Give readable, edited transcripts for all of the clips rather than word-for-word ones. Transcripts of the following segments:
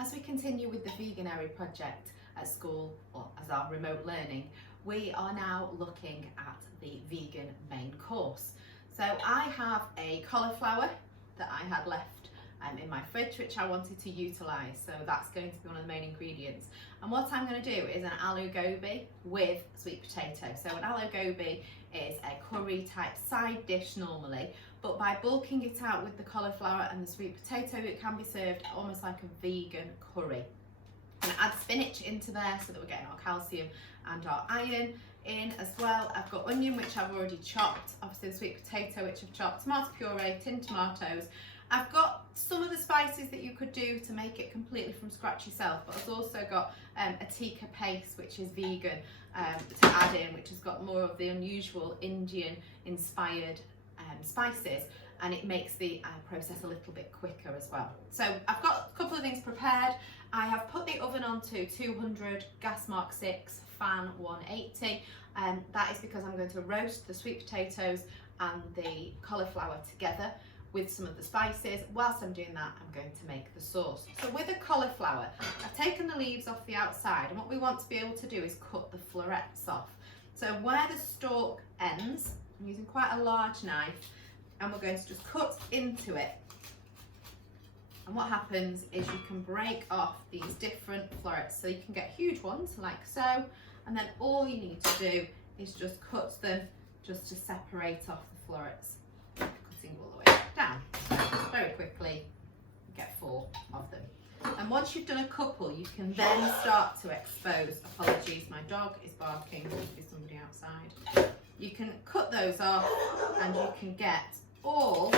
As we continue with the Veganuary project at school, or as our remote learning, we are now looking at the vegan main course. So I have a cauliflower that I had left in my fridge, which I wanted to utilise, so that's going to be one of the main ingredients. And what I'm going to do is an aloo gobi with sweet potato. So an aloo gobi is a curry type side dish normally, but by bulking it out with the cauliflower and the sweet potato, it can be served almost like a vegan curry. I'm going to add spinach into there so that we're getting our calcium and our iron in as well. I've got onion, which I've already chopped, obviously the sweet potato, which I've chopped, tomato puree, tinned tomatoes. I've got some of the spices that you could do to make it completely from scratch yourself, but I've also got a tikka paste, which is vegan, to add in, which has got more of the unusual Indian inspired spices, and it makes the process a little bit quicker as well. So I've got a couple of things prepared. I have put the oven onto 200, gas mark 6, fan 180. That is because I'm going to roast the sweet potatoes and the cauliflower together with some of the spices. Whilst I'm doing that, I'm going to make the sauce. So with the cauliflower, I've taken the leaves off the outside, and what we want to be able to do is cut the florets off. So where the stalk ends, I'm using quite a large knife, and we're going to just cut into it. And what happens is you can break off these different florets, so you can get huge ones like so, and then all you need to do is just cut them just to separate off the florets, cutting all the way down. Very quickly, you get 4 of them. And once you've done a couple, you can then start to expose. Apologies, my dog is barking, there must be somebody outside. You can cut those off and you can get all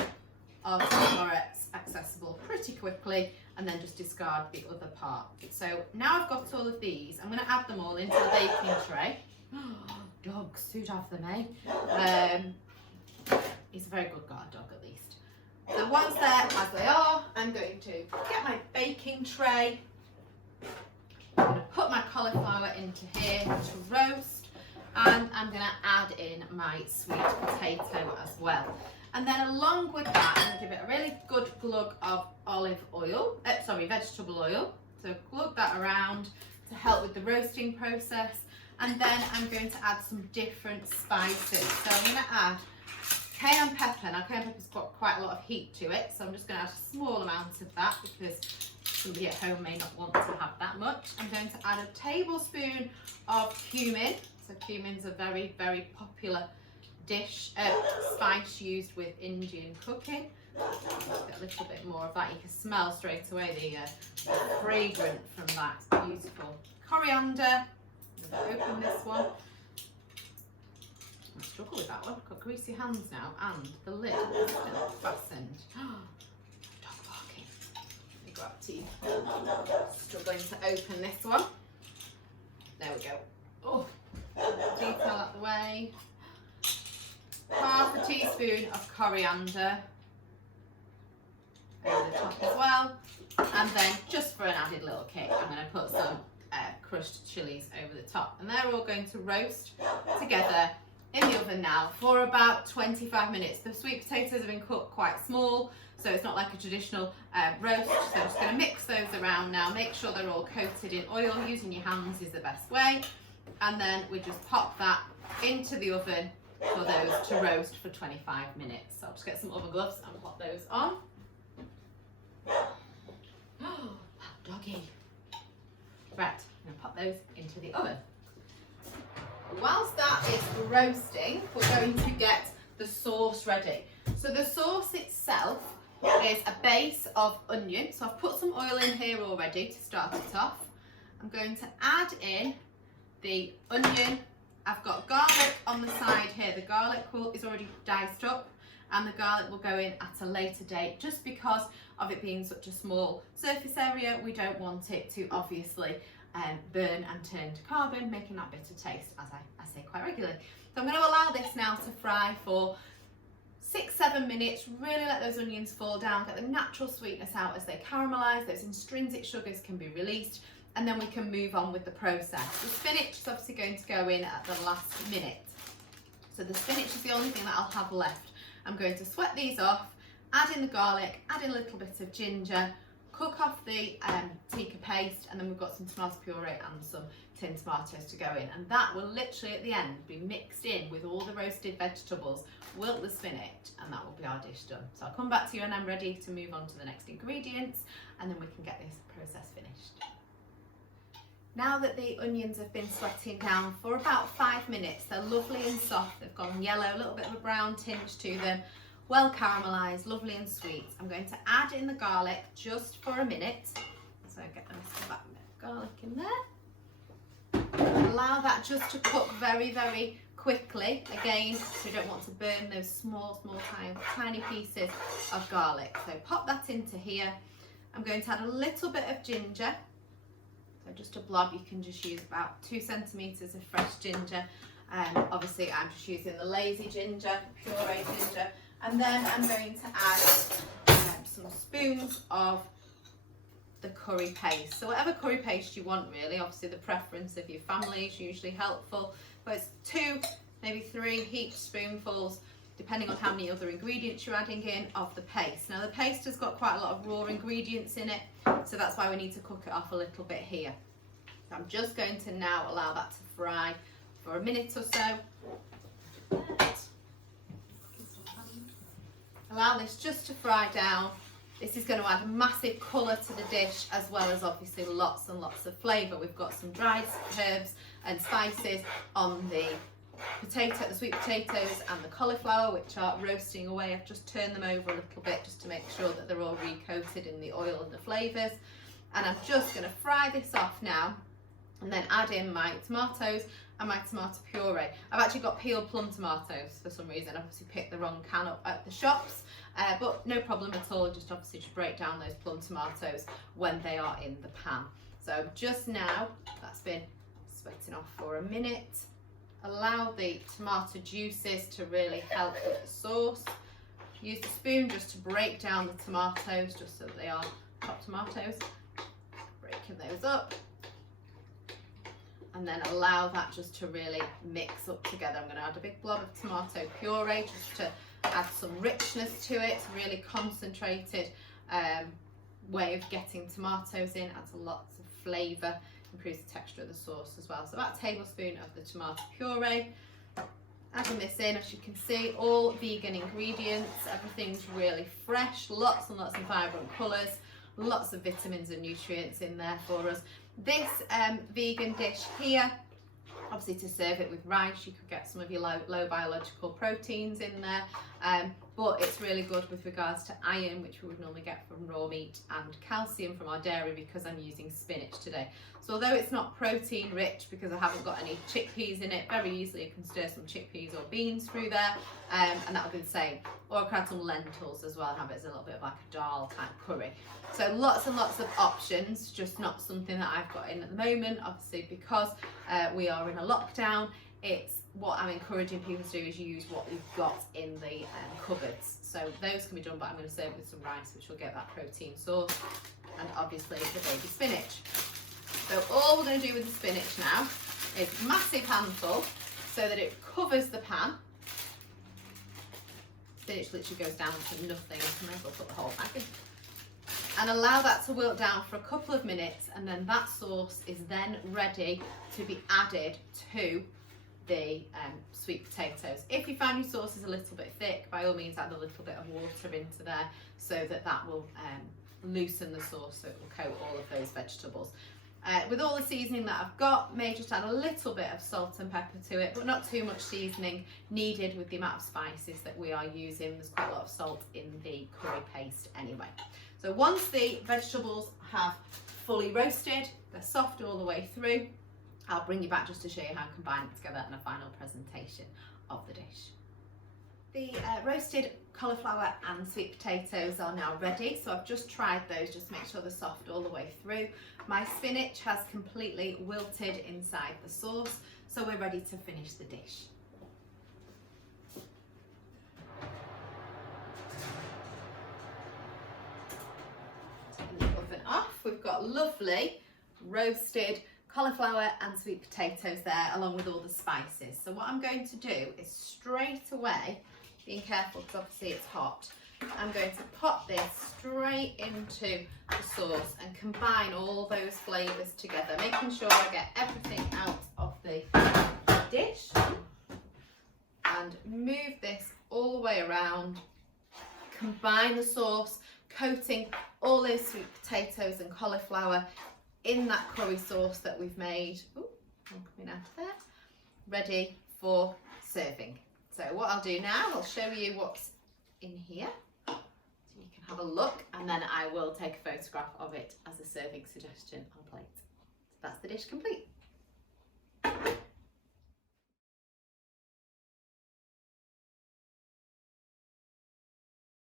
of the florets accessible pretty quickly, and then just discard the other part. So now I've got all of these, I'm going to add them all into the baking tray. Dogs, who'd have them, eh? He's a very good guard dog at least. So once they're as they are, I'm going to get my baking tray. I'm going to put my cauliflower into here to roast, and I'm going to add in my sweet potato as well. And then along with that, I'm going to give it a really good glug of vegetable oil. So glug that around to help with the roasting process. And then I'm going to add some different spices. So I'm going to add cayenne pepper. Now cayenne pepper's got quite a lot of heat to it, so I'm just going to add a small amount of that because somebody at home may not want to have that much. I'm going to add a tablespoon of cumin. So cumin's a very, very popular dish, spice used with Indian cooking. Just get a little bit more of that. You can smell straight away the fragrance from that. It's beautiful. Coriander. I'm going to open this one. I struggle with that one. I've got greasy hands now, and the lid is still fastened. Dog barking. Let me grab teeth. Struggling to open this one. There we go. Oh, detail out the way. Half a teaspoon of coriander over the top as well, and then just for an added little kick, I'm going to put some crushed chillies over the top, and they're all going to roast together in the oven now for about 25 minutes. The sweet potatoes have been cut quite small, so it's not like a traditional roast, so I'm just going to mix those around now, make sure they're all coated in oil. Using your hands is the best way, and then we just pop that into the oven for those to roast for 25 minutes. So I'll just get some other gloves and pop those on. Oh, doggy. Right, I'm going to pop those into the oven. Whilst that is roasting, we're going to get the sauce ready. So the sauce itself is a base of onion. So I've put some oil in here already to start it off. I'm going to add in the onion. I've got garlic on the side here. The garlic is already diced up, and the garlic will go in at a later date just because of it being such a small surface area. We don't want it to obviously burn and turn to carbon, making that bitter taste, as I say quite regularly. So I'm going to allow this now to fry for 6-7 minutes. Really let those onions fall down, get the natural sweetness out as they caramelise. Those intrinsic sugars can be released, and then we can move on with the process. The spinach is obviously going to go in at the last minute. So the spinach is the only thing that I'll have left. I'm going to sweat these off, add in the garlic, add in a little bit of ginger, cook off the tikka paste, and then we've got some tomato puree and some tin tomatoes to go in, and that will literally at the end be mixed in with all the roasted vegetables, wilt the spinach, and that will be our dish done. So I'll come back to you when I'm ready to move on to the next ingredients, and then we can get this process finished. Now that the onions have been sweating down for about 5 minutes, they're lovely and soft, they've gone yellow, a little bit of a brown tinge to them, well caramelised, lovely and sweet. I'm going to add in the garlic just for a minute. So get a nice fat bit of garlic in there. Allow that just to cook very, very quickly. Again, so you don't want to burn those small, tiny pieces of garlic. So pop that into here. I'm going to add a little bit of ginger. So just a blob, you can just use about 2 centimetres of fresh ginger. Obviously I'm just using the lazy ginger, puree ginger. And then I'm going to add some spoons of the curry paste. So whatever curry paste you want really, obviously the preference of your family is usually helpful, but it's 2, maybe 3 heaped spoonfuls, depending on how many other ingredients you're adding in, of the paste. Now the paste has got quite a lot of raw ingredients in it, so that's why we need to cook it off a little bit here. So I'm just going to now allow that to fry for a minute or so. Allow this just to fry down. This is going to add a massive colour to the dish, as well as obviously lots and lots of flavour. We've got some dried herbs and spices on the sweet potatoes and the cauliflower, which are roasting away. I've just turned them over a little bit just to make sure that they're all recoated in the oil and the flavours. And I'm just going to fry this off now, and then add in my tomatoes and my tomato puree. I've actually got peeled plum tomatoes for some reason. I obviously picked the wrong can up at the shops, but no problem at all. Just obviously to break down those plum tomatoes when they are in the pan. So just now, that's been sweating off for a minute. Allow the tomato juices to really help with the sauce. Use the spoon just to break down the tomatoes, just so that they are chopped tomatoes. Breaking those up. And then allow that just to really mix up together. I'm going to add a big blob of tomato puree just to add some richness to it. Really concentrated way of getting tomatoes in, adds lots of flavour, improves the texture of the sauce as well. So about a tablespoon of the tomato puree. Adding this in, as you can see, all vegan ingredients, everything's really fresh, lots and lots of vibrant colours, lots of vitamins and nutrients in there for us. This vegan dish here, obviously to serve it with rice, you could get some of your low biological proteins in there, but it's really good with regards to iron, which we would normally get from raw meat, and calcium from our dairy, because I'm using spinach today. So although it's not protein rich because I haven't got any chickpeas in it, very easily you can stir some chickpeas or beans through there, and that'll be the same. Or I could add some lentils as well, have it as a little bit of like a dal type curry. So lots and lots of options, just not something that I've got in at the moment, obviously because we are in a lockdown. It's what I'm encouraging people to do is use what we've got in the cupboards. So those can be done, but I'm going to serve it with some rice, which will get that protein source, and obviously the baby spinach. So all we're going to do with the spinach now is a massive handful so that it covers the pan. Spinach literally goes down to nothing. I may as well put the whole bag in. And allow that to wilt down for a couple of minutes, and then that sauce is then ready to be added to the sweet potatoes. If you find your sauce is a little bit thick, by all means add a little bit of water into there so that that will loosen the sauce, so it will coat all of those vegetables. With all the seasoning that I've got, may just add a little bit of salt and pepper to it, but not too much seasoning needed with the amount of spices that we are using. There's quite a lot of salt in the curry paste anyway. So once the vegetables have fully roasted, they're soft all the way through, I'll bring you back just to show you how I combine it together and a final presentation of the dish. The roasted cauliflower and sweet potatoes are now ready, so I've just tried those just to make sure they're soft all the way through. My spinach has completely wilted inside the sauce, so we're ready to finish the dish. Turn the oven off. We've got lovely roasted cauliflower and sweet potatoes there, along with all the spices. So what I'm going to do is straight away, being careful because obviously it's hot, I'm going to pop this straight into the sauce and combine all those flavours together, making sure I get everything out of the dish, and move this all the way around. Combine the sauce, coating all those sweet potatoes and cauliflower in that curry sauce that we've made. Ooh, I'm coming out of there. Ready for serving. So what I'll do now, I'll show you what's in here so you can have a look, and then I will take a photograph of it as a serving suggestion on a plate. So that's the dish complete.